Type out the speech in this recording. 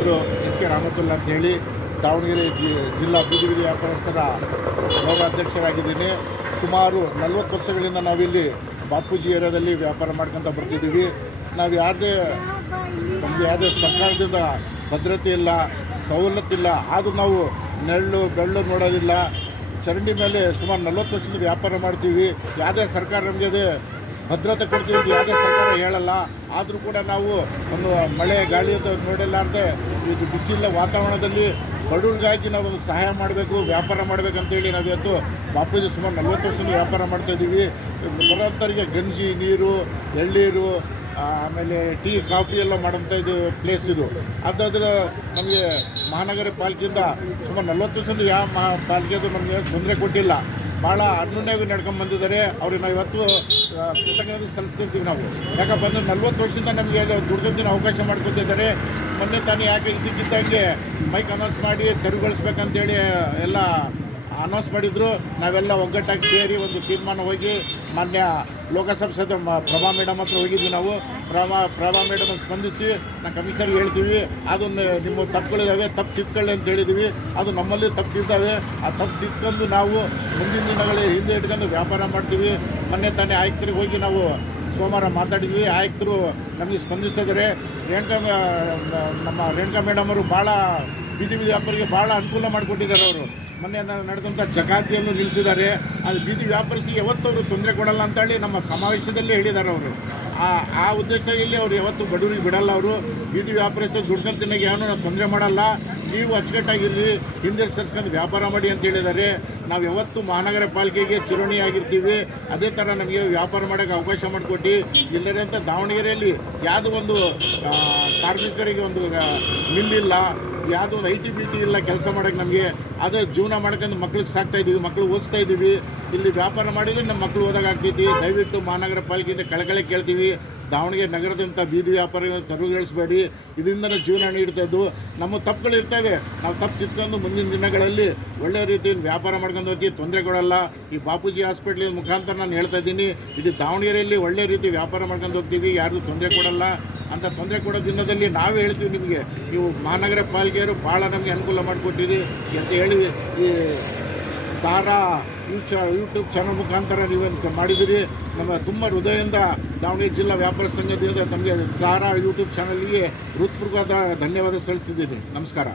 ಹೆಸರು ಎಸ್.ಕೆ. ರಾಮತುಲ್ಲಾ ಅಂತ ಹೇಳಿ ದಾವಣಗೆರೆ ಜಿಲ್ಲಾ ಬೀದಿ ವ್ಯಾಪಾರಸ್ಥರ ಗೌರವಾಧ್ಯಕ್ಷರಾಗಿದ್ದೀನಿ. ಸುಮಾರು 40 ವರ್ಷಗಳಿಂದ ನಾವಿಲ್ಲಿ ಬಾಪೂಜಿ ಏರಿಯಾದಲ್ಲಿ ವ್ಯಾಪಾರ ಮಾಡ್ಕೊತ ಬರ್ತಿದ್ದೀವಿ. ನಾವು ನಮಗೆ ಯಾವುದೇ ಸರ್ಕಾರದಿಂದ ಭದ್ರತೆ ಇಲ್ಲ, ಸವಲತ್ತಿಲ್ಲ. ಆದರೂ ನಾವು ನೆರಳು ಬೆಳ್ಳು ನೋಡೋದಿಲ್ಲ. ಚರಂಡಿ ಮೇಲೆ ಸುಮಾರು 40 ವರ್ಷದಿಂದ ವ್ಯಾಪಾರ ಮಾಡ್ತೀವಿ. ಯಾವುದೇ ಸರ್ಕಾರ ನಮಗೆ ಅದೇ ಭದ್ರತೆ ಕೊಡ್ತೀವಿ ಅಂತ ಯಾವುದೇ ಸರ್ಕಾರ ಹೇಳಲ್ಲ. ಆದರೂ ಕೂಡ ನಾವು ಒಂದು ಮಳೆ ಗಾಳಿ ಅಂತ ನೋಡಿಲ್ಲಾರ್ದೆ ಇದು ಬಿಸಿಲ ವಾತಾವರಣದಲ್ಲಿ ಬಡವ್ರಿಗಾಗಿ ನಾವೊಂದು ಸಹಾಯ ಮಾಡಬೇಕು, ವ್ಯಾಪಾರ ಮಾಡಬೇಕಂತೇಳಿ ನಾವು ಇವತ್ತು ಬಾಪೂಜಿ ಸುಮಾರು 40 ವರ್ಷದಿಂದ ವ್ಯಾಪಾರ ಮಾಡ್ತಾಯಿದ್ದೀವಿ. ಬರೋಂಥವ್ರಿಗೆ ಗಂಜಿ, ನೀರು, ಎಳ್ಳೀರು, ಆಮೇಲೆ ಟೀ, ಕಾಫಿ ಎಲ್ಲ ಮಾಡೋಂಥ ಇದು ಪ್ಲೇಸ್ ಇದು. ಅದಾದ್ರೆ ನಮಗೆ ಮಹಾನಗರ ಪಾಲಿಕೆಯಿಂದ ಸುಮಾರು 40 ವರ್ಷದಿಂದ ಯಾವ ಪಾಲಿಕೆದು ನಮಗೆ ತೊಂದರೆ ಕೊಟ್ಟಿಲ್ಲ. ಭಾಳ ಅನ್ಯೂನ್ಯವಾಗಿ ನಡ್ಕೊಂಡು ಬಂದಿದ್ದಾರೆ. ಅವ್ರಿಗೆ ನಾವು ಇವತ್ತು ಕೃತಜ್ಞತೆ ಸಲ್ಲಿಸ್ತಿರ್ತೀವಿ. ನಾವು ಯಾಕಪ್ಪ ಅಂದರೆ 40 ವರ್ಷದಿಂದ ನಮಗೆ ದುಡ್ದಿನ ಅವಕಾಶ ಮಾಡ್ಕೊತಿದ್ದಾರೆ. ಮೊನ್ನೆ ತಾನೇ ಯಾಕೆ ಇದ್ದಕ್ಕಿದ್ದಂಗೆ ಮೈಕ್ ಅನೌನ್ಸ್ ಮಾಡಿ ತೆರವುಗೊಳಿಸ್ಬೇಕಂತೇಳಿ ಎಲ್ಲ ಅನೌನ್ಸ್ ಮಾಡಿದ್ರು. ನಾವೆಲ್ಲ ಒಗ್ಗಟ್ಟಾಗಿ ಸೇರಿ ಒಂದು ತೀರ್ಮಾನ ಹೋಗಿ ಮಾನ್ಯ ಲೋಕಸಭಾ ಸದಸ್ಯ ಪ್ರಭಾ ಮೇಡಮ್ ಹತ್ರ ಹೋಗಿದ್ವಿ. ನಾವು ಪ್ರಭಾ ಮೇಡಮ್ ಸ್ಪಂದಿಸಿ ನಾವು ಕಮಿಷನರ್ಗೆ ಹೇಳ್ತೀವಿ, ಅದನ್ನು ನಿಮ್ಮ ತಪ್ಪುಗಳಿದ್ದಾವೆ, ತಪ್ಪು ತಿದ್ಕೊಳ್ಳಿ ಅಂತ ಹೇಳಿದ್ದೀವಿ. ಅದು ನಮ್ಮಲ್ಲಿ ತಪ್ಪಿದ್ದಾವೆ. ಆ ತಪ್ಪು ತಿದ್ಕೊಂಡು ನಾವು ಮುಂದಿನ ದಿನಗಳಲ್ಲಿ ಹಿಂದೆ ಇಟ್ಕೊಂಡು ವ್ಯಾಪಾರ ಮಾಡ್ತೀವಿ. ಮೊನ್ನೆ ತಾನೇ ಆಯುಕ್ತರಿಗೆ ಹೋಗಿ ನಾವು ಸೋಮವಾರ ಮಾತಾಡಿದ್ವಿ. ಆಯುಕ್ತರು ನಮಗೆ ಸ್ಪಂದಿಸ್ತಾ ಇದ್ದಾರೆ. ನಮ್ಮ ರೇಣುಕಾ ಮೇಡಮ್ ಅವರು ಭಾಳ ಬೀದಿ ವ್ಯಾಪಾರಿಗೆ ಭಾಳ ಅನುಕೂಲ ಮಾಡಿಕೊಟ್ಟಿದ್ದಾರೆ. ಅವರು ಮೊನ್ನೆ ನಡೆದಂಥ ಜಕಾತಿಯನ್ನು ನಿಲ್ಲಿಸಿದ್ದಾರೆ. ಅದು ಬೀದಿ ವ್ಯಾಪಾರಿಸಿ ಯಾವತ್ತವರು ತೊಂದರೆ ಕೊಡಲ್ಲ ಅಂತೇಳಿ ನಮ್ಮ ಸಮಾವೇಶದಲ್ಲಿ ಹೇಳಿದ್ದಾರೆ. ಅವರು ಆ ಉದ್ದೇಶದಲ್ಲಿ ಅವ್ರು ಯಾವತ್ತು ಬಡವರಿಗೆ ಬಿಡಲ್ಲ. ಅವರು ಬೀದಿ ವ್ಯಾಪಾರಸ್ಥರು ದುಡ್ಕೊಂಡು ತಿನ್ನೋಕೆ ಏನೂ ತೊಂದರೆ ಮಾಡಲ್ಲ. ನೀವು ಅಚ್ಚುಕಟ್ಟಾಗಿರ್ರಿ, ಹಿಂದೆ ಸರಿಸ್ಕೊಂಡು ವ್ಯಾಪಾರ ಮಾಡಿ ಅಂತ ಹೇಳಿದ್ದಾರೆ. ನಾವು ಯಾವತ್ತು ಮಹಾನಗರ ಪಾಲಿಕೆಗೆ ಚಿರೋಣಿಯಾಗಿರ್ತೀವಿ. ಅದೇ ಥರ ನಮಗೆ ವ್ಯಾಪಾರ ಮಾಡೋಕ್ಕೆ ಅವಕಾಶ ಮಾಡಿಕೊಟ್ಟು ಎಲ್ಲರೇ ಅಂತ ದಾವಣಗೆರೆಯಲ್ಲಿ ಯಾವುದೋ ಒಂದು ಕಾರ್ಮಿಕರಿಗೆ ಒಂದು ಮಿಲ್ಲಿಲ್ಲ, ಯಾವುದೋ ಒಂದು IT ಇಲ್ಲ ಕೆಲಸ ಮಾಡೋಕ್ಕೆ. ನಮಗೆ ಅದೇ ಜೀವನ ಮಾಡ್ಕೊಂಡು ಮಕ್ಳಿಗೆ ಸಾಕ್ತಾಯಿದ್ದೀವಿ, ಮಕ್ಳು ಓದಿಸ್ತಾ ಇದ್ದೀವಿ. ಇಲ್ಲಿ ವ್ಯಾಪಾರ ಮಾಡಿದರೆ ನಮ್ಮ ಮಕ್ಕಳು ಓದಾಗ್ತೈತಿ. ದಯವಿಟ್ಟು ಮಹಾನಗರ ಪಾಲಿಕೆಯಿಂದ ಕೆಳಗಡೆ ಕೇಳ್ತೀವಿ, ದಾವಣಗೆರೆ ನಗರದಂಥ ಬೀದಿ ವ್ಯಾಪಾರಿಗಳನ್ನ ತೆರವುಗೊಳಿಸಬೇಡಿ. ಇದರಿಂದಲೇ ಜೀವನ ನೀಡ್ತಾಯಿದ್ದು. ನಮ್ಮ ತಪ್ಪುಗಳು ಇರ್ತವೆ, ನಾವು ತಪ್ಪು ತಿಳ್ಕೊಂಡು ಮುಂದಿನ ದಿನಗಳಲ್ಲಿ ಒಳ್ಳೆಯ ರೀತಿಯಲ್ಲಿ ವ್ಯಾಪಾರ ಮಾಡ್ಕೊಂಡು ಹೋಗಿ ತೊಂದರೆ ಕೊಡಲ್ಲ. ಈ ಬಾಪೂಜಿ ಹಾಸ್ಪಿಟ್ಲಿನ ಮುಖಾಂತರ ನಾನು ಹೇಳ್ತಾ ಇದ್ದೀನಿ, ಇಡೀ ದಾವಣಗೆರೆಯಲ್ಲಿ ಒಳ್ಳೆಯ ರೀತಿ ವ್ಯಾಪಾರ ಮಾಡ್ಕೊಂಡು ಹೋಗ್ತೀವಿ, ಯಾರಿಗೂ ತೊಂದರೆ ಕೊಡಲ್ಲ. ಅಂತ ತೊಂದರೆ ಕೊಡೋ ದಿನದಲ್ಲಿ ನಾವೇ ಹೇಳ್ತೀವಿ ನಿಮಗೆ, ನೀವು ಮಹಾನಗರ ಪಾಲಿಕೆಯವರು ಭಾಳ ನಮಗೆ ಅನುಕೂಲ ಮಾಡಿಕೊಟ್ಟಿರಿ ಅಂತ ಹೇಳಿ ಈ ಸಾರಾ ಯೂಟ್ಯೂಬ್ ಚಾನಲ್ ಮುಖಾಂತರ ನೀವು ಮಾಡಿದಿರಿ. ನಮ್ಮ ತುಂಬ ಹೃದಯದಿಂದ ದಾವಣಗೆರೆ ಜಿಲ್ಲಾ ವ್ಯಾಪಾರ ಸಂಘದಿಂದ ನಮಗೆ ಸಾರಾ ಯೂಟ್ಯೂಬ್ ಚಾನಲ್ಗೆ ಹೃತ್ಪೂರ್ವಕವಾದ ಧನ್ಯವಾದ ಸಲ್ಲಿಸಿದ್ದೀನಿ. ನಮಸ್ಕಾರ.